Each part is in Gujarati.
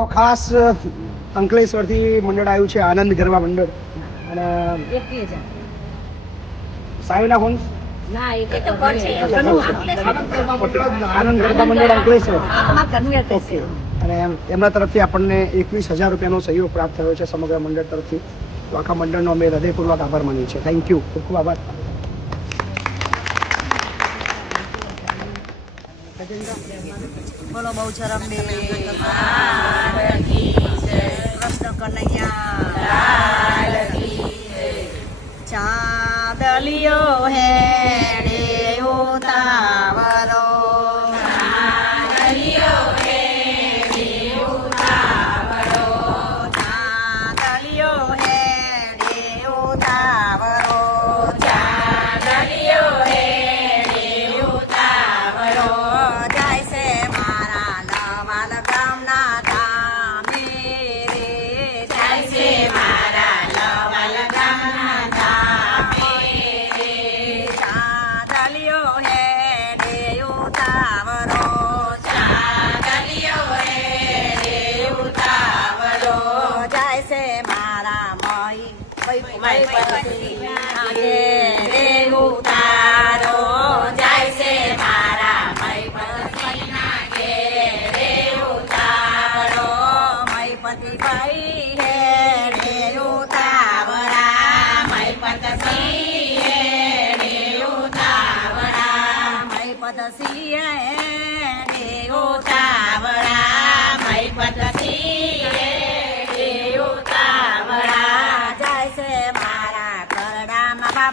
ખાસ અંકલેશ્વરથી મંડળ આવ્યું છે, આનંદ ગરબા મંડળ. અને સાઈના ફોન આનંદ ગરબા મંડળ અંકલેશ્વર. ઓકે. અને એમના તરફથી આપણને 21,000 રૂપિયાનો સહયોગ પ્રાપ્ત થયો છે સમગ્ર મંડળ તરફથી. તો આખા મંડળનો અમે હૃદયપૂર્વક આભાર માનીએ છીએ. થેન્ક યુ, ખૂબ ખૂબ આભાર. બોલો બહુચરમ કૃષ્ણ કનૈયા ચાંદલિયો હે ઉતાવરો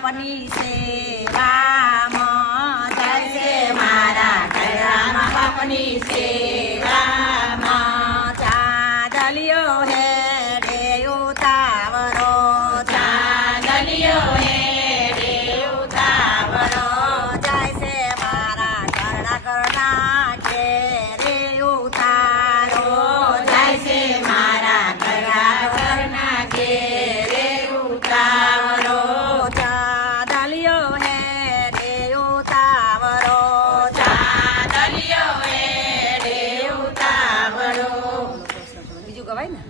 બાપની સેવામાં જાય છે મારા ઘરમાં બાપની સેવામાં ચાંદલિયો હે રે ઉતાવરો ચાંદલિયો હે રે ઉતાવરો જાય છે મારા ઘરના કે રે ઉતારો જાય છે મારા ઘરના કે રે ઉતાવરો બીજું ગવાય ને.